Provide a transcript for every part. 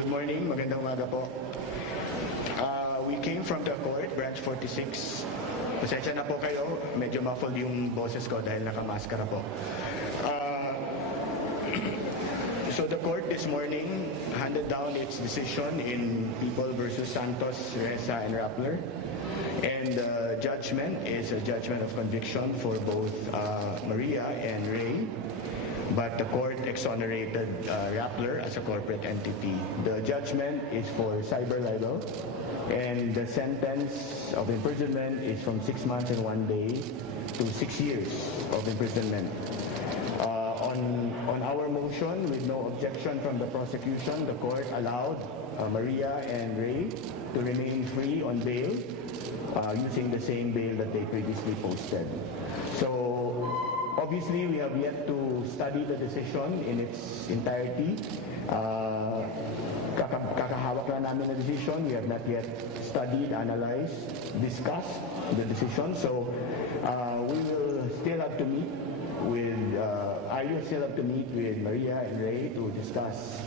Good morning, magandang umaga po. We came from the court, branch 46. Pasensya na po kayo, medyo muffled yung boses ko dahil nakamaskara po. So the court this morning handed down its decision in Libel versus Santos, Ressa, and Rappler. And the judgment is a judgment of conviction for both Maria and Ray. But the court exonerated Rappler as a corporate entity. The judgment is for cyber libel, and the sentence of imprisonment is from 6 months and 1 day to 6 years of imprisonment. On our motion, with no objection from the prosecution, the court allowed Maria and Ray to remain free on bail using the same bail that they previously posted. So obviously, we have yet to study the decision in its entirety. Kakahawak lang namin the decision. We have not yet studied, analyzed, discussed the decision. So we will still have to meet with, I will still have to meet with Maria and Ray to discuss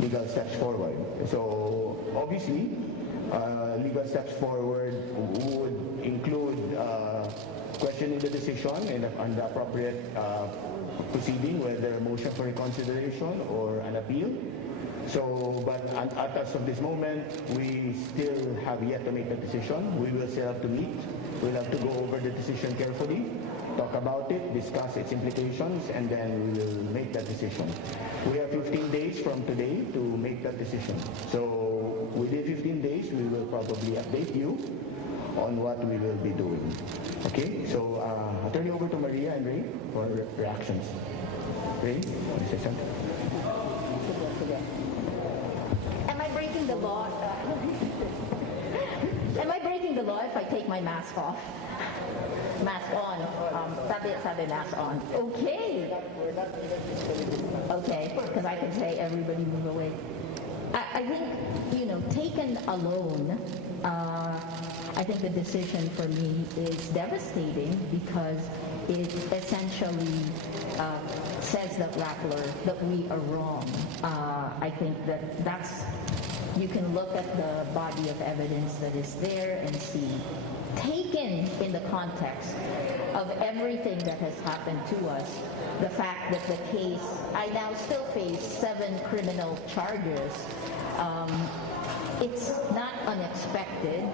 legal steps forward. So obviously, legal steps forward would include questioning the decision and the appropriate proceeding, whether a motion for reconsideration or an appeal. So, but as of this moment, we still have yet to make the decision. We will still have to meet. We'll have to go over the decision carefully, talk about it, discuss its implications, and then we will make that decision. We have 15 days from today to make that decision. So within 15 days, we will probably update you on what we will be doing. Okay, so I'll turn you over to Maria and Ray for reactions. Ray, want to say something? Am I breaking the law? Am I breaking the law if I take my mask off? Mask on. Sabi mask on. Okay. Okay, because I can say everybody move away. I think, taken alone, I think the decision for me is devastating because it essentially says that Rappler, that we are wrong. I think that's, you can look at the body of evidence that is there and see, taken in the context of everything that has happened to us, the fact that the case, I now still face 7 criminal charges. It's not unexpected.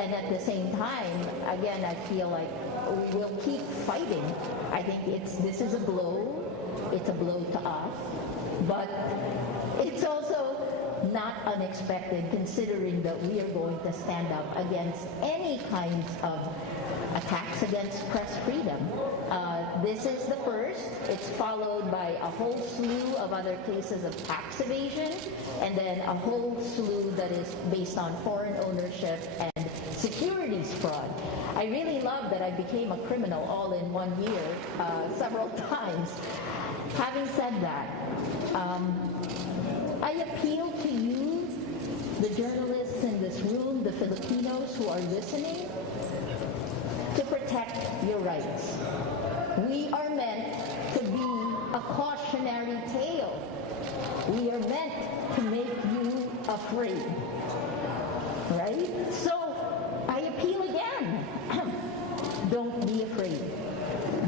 And at the same time, again, I feel like we will keep fighting. I think this is a blow. It's a blow to us. But it's also not unexpected considering that we are going to stand up against any kinds of attacks against press freedom. This is the first. It's followed by a whole slew of other cases of tax evasion, and then a whole slew that is based on foreign ownership and securities fraud. I really love that I became a criminal all in 1 year, several times. Having said that, I appeal to you, the journalists in this room, the Filipinos who are listening, to protect your rights. We are meant to be a cautionary tale. We are meant to make you afraid. Right? So, I appeal again. Don't be afraid.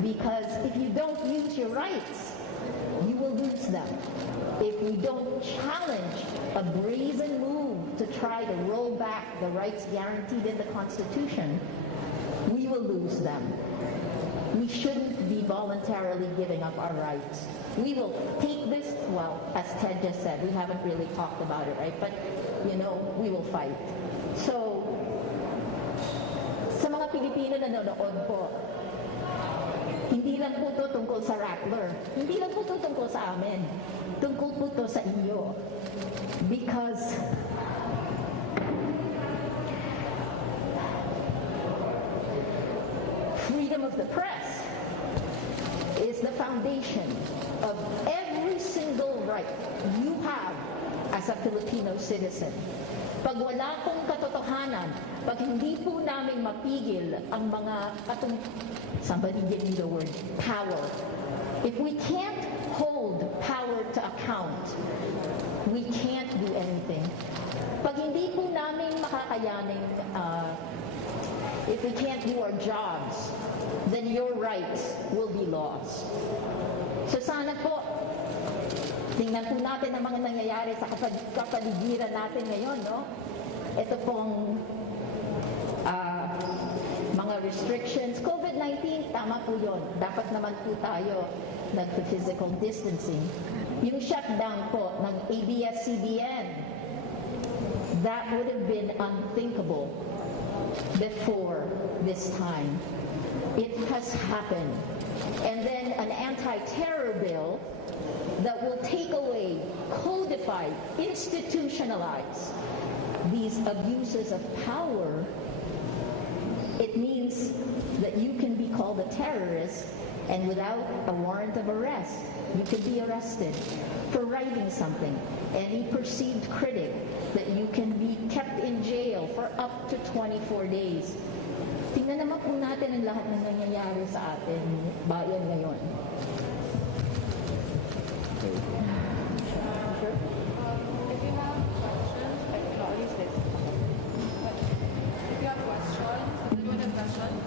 Because if you don't use your rights, you will lose them. If we don't challenge a brazen move to try to roll back the rights guaranteed in the Constitution, we will lose them. We shouldn't be voluntarily giving up our rights. We will take this, well, as Ted just said, we haven't really talked about it, right? But, we will fight. So, sa mga Pilipino na nanonood po, hindi lang po ito tungkol sa Rappler. Hindi lang po ito tungkol sa amin. Tungkol po ito sa inyo. Because freedom of the press is the foundation of every single right you have as a Filipino citizen. Pag wala pong katotohanan, pag hindi po namin mapigil ang mga somebody give me the word, power. If we can't hold power to account, we can't kakayaning, if we can't do our jobs, then your rights will be lost. So sana po, tingnan po natin ang mga nangyayari sa kapaligiran natin ngayon, no? Ito pong mga restrictions. COVID-19, tama po yun. Dapat naman po tayo nag-physical distancing. Yung shutdown po ng ABS-CBN, that would have been unthinkable before this time. It has happened. And then an anti-terror bill that will take away, codify, institutionalize these abuses of power. It means that you can be called a terrorist, and without a warrant of arrest, you could be arrested for writing something. Any perceived critic, that you can be kept in jail for up to 24 days. Tingnan naman po natin ang lahat ng nangyayari sa atin bayan ngayon. Sure? If you have questions, I can always list. But if you have questions, anyone have questions?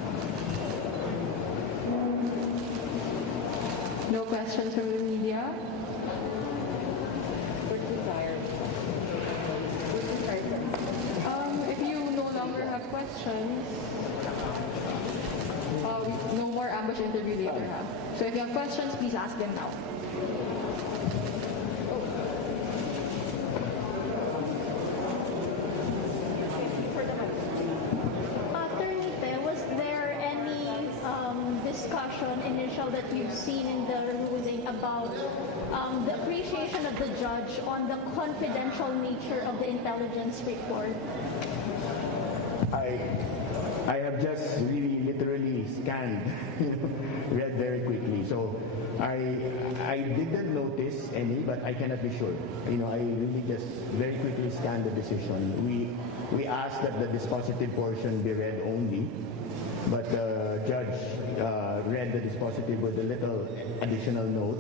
No questions from the media? We're too tired. If you no longer have questions, no more ambush interview later, huh? So if you have questions, please ask them now. Attorney Te, was there any discussion initial that you've seen in the ruling about the appreciation of the judge on the confidential nature of the intelligence report? I have just really literally scanned, read very quickly. So I didn't notice any, but I cannot be sure. I really just very quickly scanned the decision. We asked that the dispositive portion be read only, but the judge read the dispositive with a little additional note.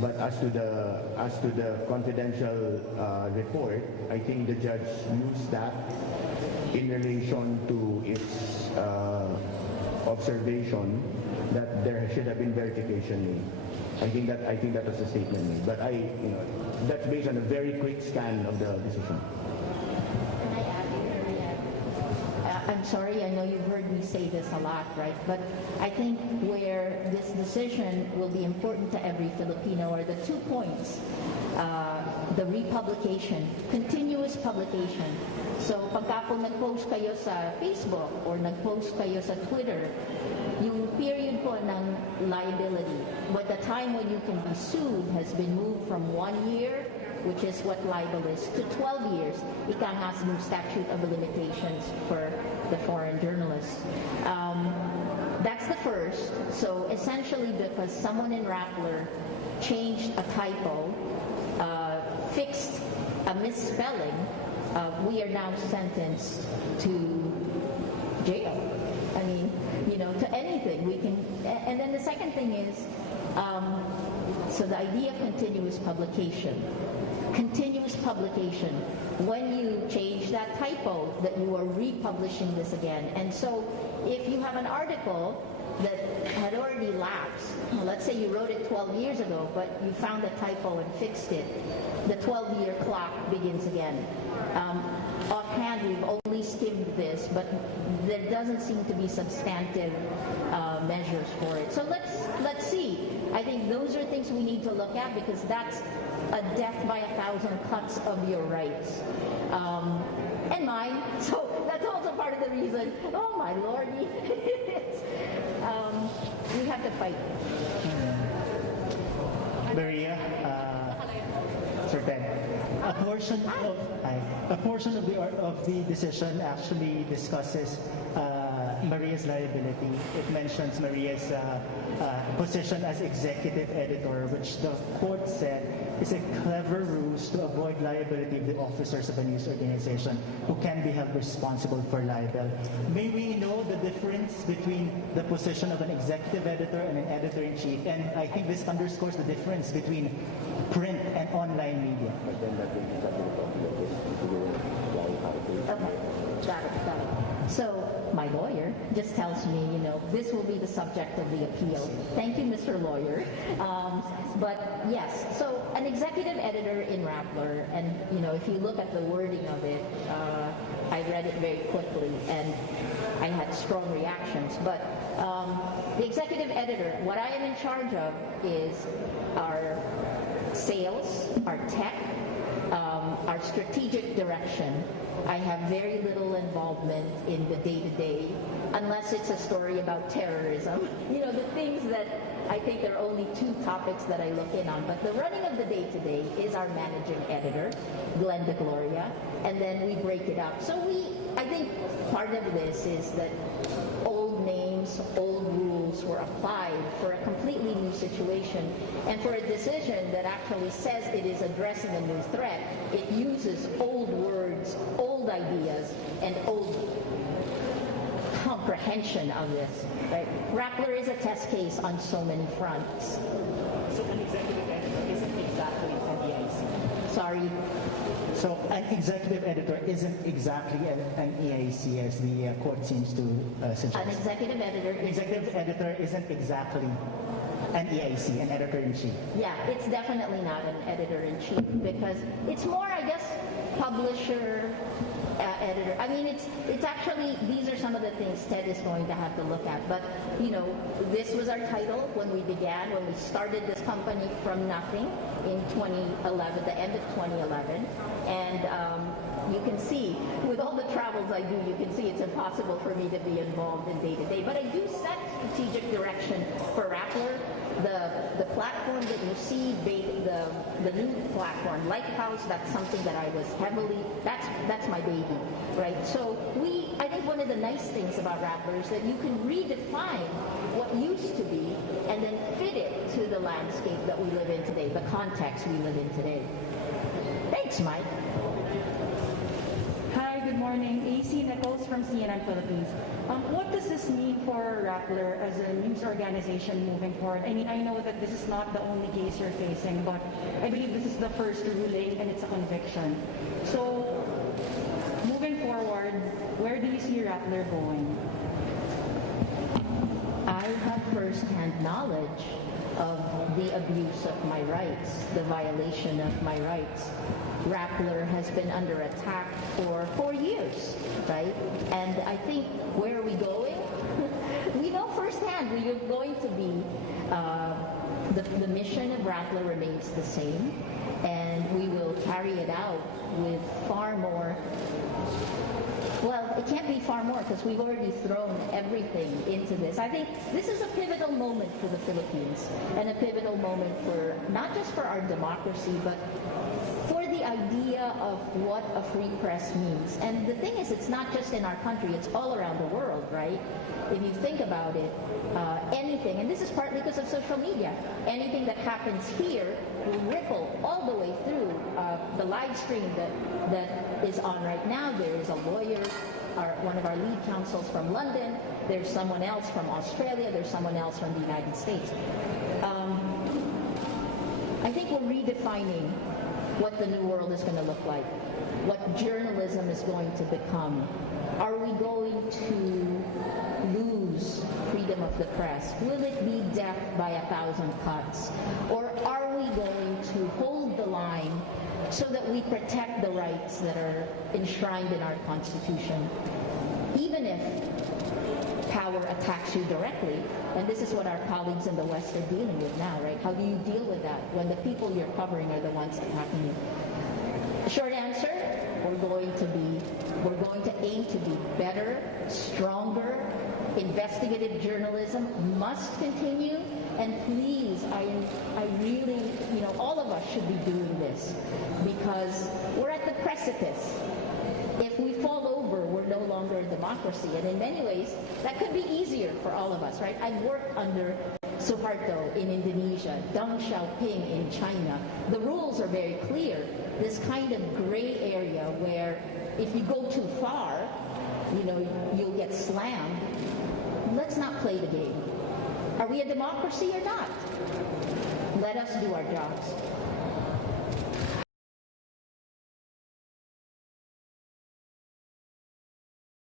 But as to the confidential report, I think the judge used that in relation to its observation that there should have been verification made. I think that was the statement made. But that's based on a very quick scan of the decision. Can I add here? I'm sorry, I know you've heard me say this a lot, right? But I think where this decision will be important to every Filipino are the 2 points. The republication, continuous publication. So pagka po nag-post kayo sa Facebook or nag-post kayo sa Twitter, yung period po ng liability, but the time when you can be sued has been moved from 1 year, which is what libel is, to 12 years. Ika nga ng statute of limitations for the foreign journalists. That's the first. So essentially because someone in Rappler changed a typo, fixed a misspelling, we are now sentenced to jail. I mean, to anything we can. And then the second thing is, so the idea of continuous publication. Continuous publication. When you change that typo, that you are republishing this again. And so if you have an article that had already lapsed, let's say you wrote it 12 years ago, but you found a typo and fixed it, the 12-year clock begins again. Offhand, we've only skimmed this, but there doesn't seem to be substantive measures for it. So let's see. I think those are things we need to look at because that's a death by 1,000 cuts of your rights. And mine. So that's also part of the reason, oh my Lord, we have to fight. Maria, a portion of the decision actually discusses Maria's liability. It mentions Maria's position as executive editor, which the court said is a clever ruse to avoid liability of the officers of a news organization who can be held responsible for libel. May we know the difference between the position of an executive editor and an editor-in-chief? And I think this underscores the difference between print and online media. Okay, got So my lawyer just tells me, this will be the subject of the appeal. Thank you, Mr. Lawyer. But yes, so an executive editor in Rappler, and if you look at the wording of it, I read it very quickly and I had strong reactions. But the executive editor, what I am in charge of is our sales, our tech, our strategic direction. I have very little involvement in the day-to-day, unless it's a story about terrorism. The things that I think there are only two topics that I look in on. But the running of the day-to-day is our managing editor, Glenn DeGloria, and then we break it up. So I think part of this is that old names, old rules were applied for a completely new situation, and for a decision that actually says it is addressing a new threat, it uses old words, old ideas, and old comprehension of this. Right? Rappler is a test case on so many fronts. So an executive editor isn't exactly an EIC. Sorry. So an executive editor isn't exactly an EIC, as the court seems to suggest. An executive editor. An executive editor isn't exactly an EIC, an editor-in-chief. Yeah, it's definitely not an editor-in-chief because it's more, I guess, publisher, editor. I mean, it's actually, these are some of the things Ted is going to have to look at. But, this was our title when we began, when we started this company from nothing in 2011, the end of 2011. And you can see, with all the travels I do, you can see it's impossible for me to be involved in day-to-day. But I do set strategic direction for Rappler. The platform that you see, the new platform, Lighthouse, that's something that I was heavily, that's my baby, right? So I think one of the nice things about Rappler is that you can redefine what used to be and then fit it to the landscape that we live in today, the context we live in today. Thanks, Mike. Hi, good morning. AC Nichols from CNN Philippines. What does this mean for Rappler as a news organization moving forward? I mean, I know that this is not the only case you're facing, but I believe this is the first ruling and it's a conviction. So, moving forward, where do you see Rappler going? I have first-hand knowledge of the abuse of my rights, the violation of my rights. Rappler has been under attack for 4 years, right? And I think, where are we going? We know firsthand we are going to be, the mission of Rappler remains the same, and we will carry it out with far more. Well, it can't be far more because we've already thrown everything into this. I think this is a pivotal moment for the Philippines and a pivotal moment for not just for our democracy, but for the idea of what a free press means. And the thing is, it's not just in our country, it's all around the world, right? If you think about it, anything, and this is partly because of social media, anything that happens here will ripple all the way through. The live stream that is on right now, there is a lawyer, one of our lead counsels from London, there's someone else from Australia, there's someone else from the United States. I think we're redefining what the new world is going to look like, what journalism is going to become. Are we going to lose freedom of the press? Will it be death by 1,000 cuts? Or are we going to hold the line so that we protect the rights that are enshrined in our Constitution? Even if power attacks you directly, and this is what our colleagues in the West are dealing with now, right? How do you deal with that when the people you're covering are the ones attacking you? The short answer, we're going to aim to be better, stronger. Investigative journalism must continue, and please, I really, all of us should be doing this because we're at the precipice. If we fall over, we're no longer a democracy, and in many ways, that could be easier for all of us, right? I've worked under Suharto in Indonesia, Deng Xiaoping in China. The rules are very clear. This kind of gray area where if you go too far, you'll get slammed. Let's not play the game. Are we a democracy or not? Let us do our jobs.